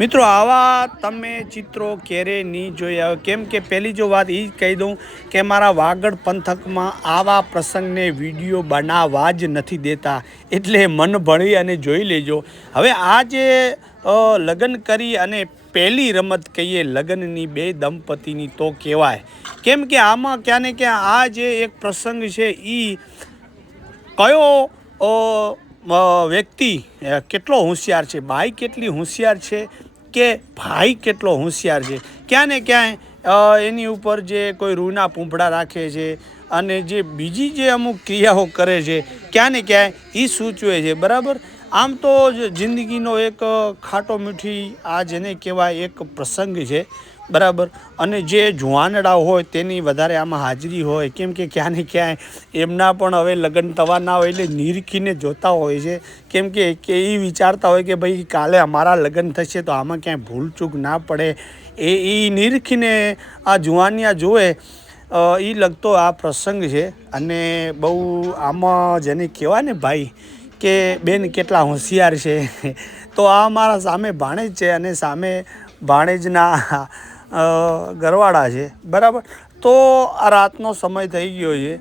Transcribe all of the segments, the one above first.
મિત્રો આવા તમે ચિત્રો ક્યારે નહીં જોયા? કેમ કે પહેલી જો વાત એ કહી દઉં કે મારા વાગડ પંથકમાં આવા પ્રસંગને વિડીયો બનાવવા જ નથી દેતા, એટલે મન ભળી અને જોઈ લેજો. હવે આ જે લગ્ન કરી અને પહેલી રમત કહીએ લગ્નની બે દંપતીની તો કહેવાય, કેમ કે આમાં ક્યાં ને ક્યાં આ જે એક પ્રસંગ છે એ કયો વ્યક્તિ કેટલો હોશિયાર છે, બાઈ કેટલી હોશિયાર છે કે ભાઈ કેટલો હોશિયાર છે. ક્યાં ને ક્યાંય એની ઉપર જે કોઈ રૂના પૂંભડા રાખે છે અને જે બીજી જે અમુક ક્રિયાઓ કરે છે, ક્યાં ને ક્યાંય એ સૂચવે છે. બરાબર. આમ તો જિંદગીનો એક ખાટો મીઠી આ જેને કહેવાય એક પ્રસંગ છે. બરાબર. અને જે જુવાનડા હોય તેની વધારે આમાં હાજરી હોય, કેમ કે ક્યાં ને ક્યાંય એમના પણ હવે લગ્ન થવાના હોય એટલે નિરખીને જોતા હોય છે, કેમ કે એ વિચારતા હોય કે ભાઈ કાલે અમારા લગ્ન થશે તો આમાં ક્યાંય ભૂલચૂક ના પડે. એ નિરખીને આ જુવાનિયા જોવે એ લગતો આ પ્રસંગ છે. અને બહુ આમાં જેને કહેવાય ને ભાઈ કે બેન કેટલા હોશિયાર છે. તો આ મારા સામે ભાણેજ છે અને સામે ભાણેજના ગરવાડા છે. બરાબર. તો આ રાતનો સમય થઈ ગયો છે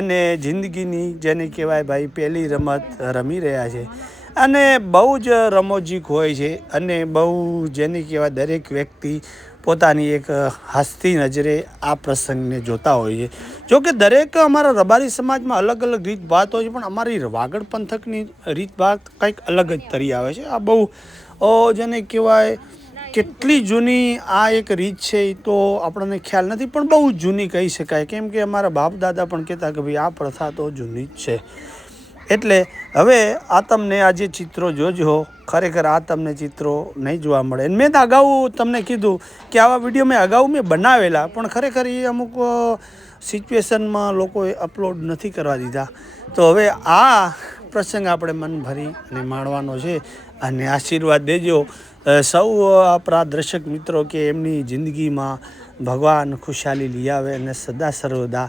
અને જિંદગીની જેને કહેવાય ભાઈ પહેલી રમત રમી રહ્યા છે અને બહુ જ રમોજીક હોય છે અને બહુ જેને કહેવાય દરેક વ્યક્તિ પોતાની એક હસતી નજરે આ પ્રસંગને જોતા હોય છે. જોકે દરેક અમારા રબારી સમાજમાં અલગ અલગ રીતભાત હોય છે, પણ અમારી વાગડ પંથકની રીતભાત કંઈક અલગ જ તરી આવે છે. આ બહુ જેને કહેવાય કેટલી જૂની આ એક રીત છે એ તો આપણને ખ્યાલ નથી, પણ બહુ જૂની કહી શકાય, કેમ કે અમારા બાપ દાદા પણ કહેતા કે ભાઈ આ પ્રથા તો જૂની જ છે. એટલે હવે આ તમને આ જે ચિત્રો જોજો, ખરેખર આ તમને ચિત્રો નહીં જોવા મળે. મેં તો અગાઉ તમને કીધું કે આવા વિડીયો મેં બનાવેલા, પણ ખરેખર એ અમુક સિચ્યુએશનમાં લોકોએ અપલોડ નથી કરવા દીધા. તો હવે આ પ્રસંગ આપણે મન ભરી અને માણવાનો છે અને આશીર્વાદ દેજો સૌ આપણા દર્શક મિત્રો કે એમની જિંદગીમાં ભગવાન ખુશહાલી લઈ આવે અને સદા સર્વદા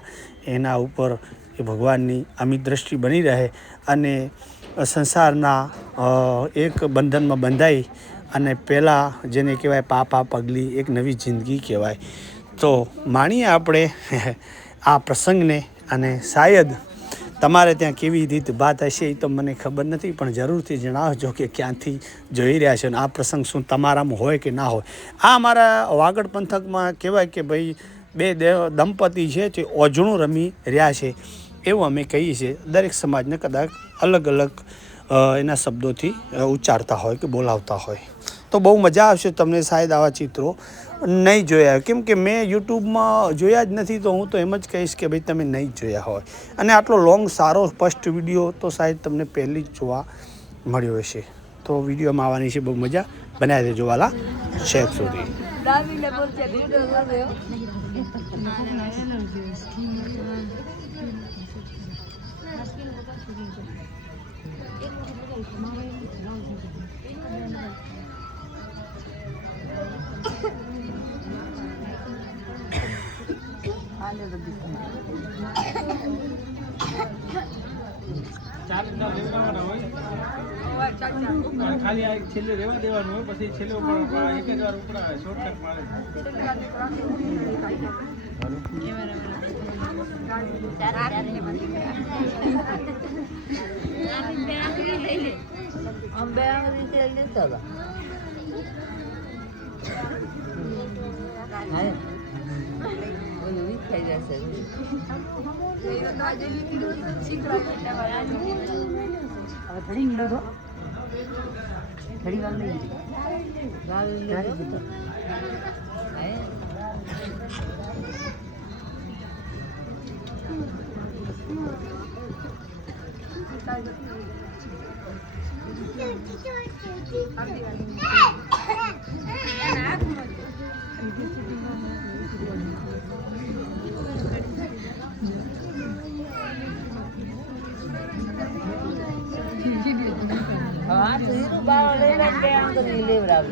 એના ઉપર એ ભગવાનની અમી દ્રષ્ટિ બની રહે અને સંસારના એક બંધનમાં બંધાઈ અને પહેલાં જેને કહેવાય પાપા પગલી એક નવી જિંદગી કહેવાય. તો માણીએ આપણે આ પ્રસંગને અને શાયદ તમારે ત્યાં કેવી રીત વાત હશે એ તો મને ખબર નથી, પણ જરૂરથી જણાવજો કે ક્યાંથી જોઈ રહ્યા છે અને આ પ્રસંગ શું તમારામાં હોય કે ના હોય. આ અમારા વાગડ પંથકમાં કહેવાય કે ભાઈ બે દંપતી છે તે ઓજણું રમી રહ્યા છે એવું અમે કહીએ છીએ. દરેક સમાજને કદાચ અલગ અલગ એના શબ્દોથી ઉચ્ચારતા હોય કે બોલાવતા હોય. તો બહુ મજા આવશે તમને શાયદ આવા ચિત્રો નહીં જોયા, કેમ કે મેં યુટ્યુબમાં જોયા જ નથી. તો હું તો એમ જ કહીશ કે ભાઈ તમે નહીં જોયા હોય અને આટલો લોંગ સારો સ્પષ્ટ વિડીયો તો શાયદ તમને પહેલી જ જોવા મળ્યો હશે. તો વિડીયોમાં આવવાની છે બહુ મજા. બનાવી દેજો વાલા શેખ સુધી. ખાલી આ છેલ્લે રહેવા દેવાનું હોય, પછી છેલ્લે એક જ વાર ઉપર શોર્ટકટ મારે. हाँ तो हीरो बाल ले रखे हैं तो नहीं ले रहा है.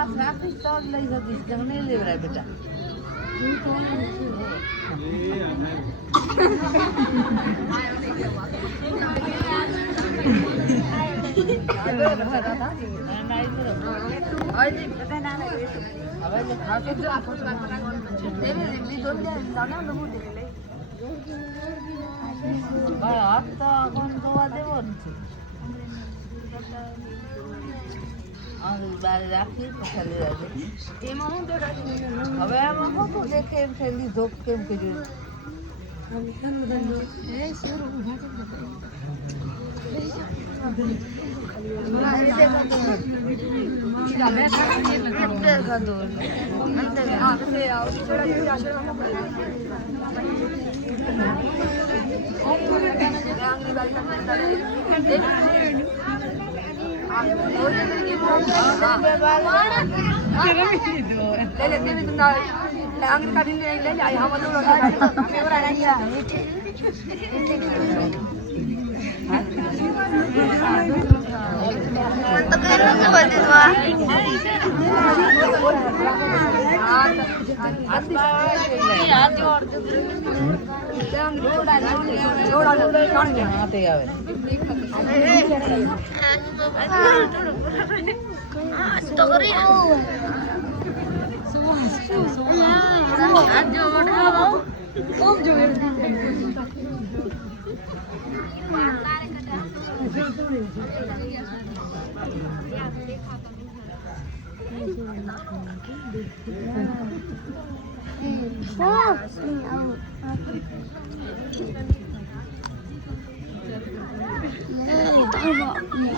હાથ રાખીશ તો જ લઈ શકીશ તો નહીં લેવરાય બેટા હાથ તો કોણ જોવા દેવો નથી બાર રાખી પછી લેવા દે હવે આમાં મોટું દેખે એમ છે લીધો કેમ કર્યું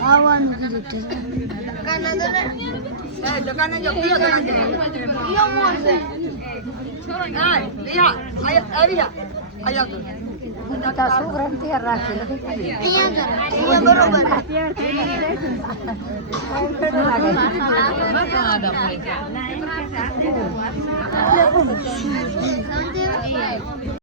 આવવાનું કીધું છોકરા તૈયાર રાખે બરોબર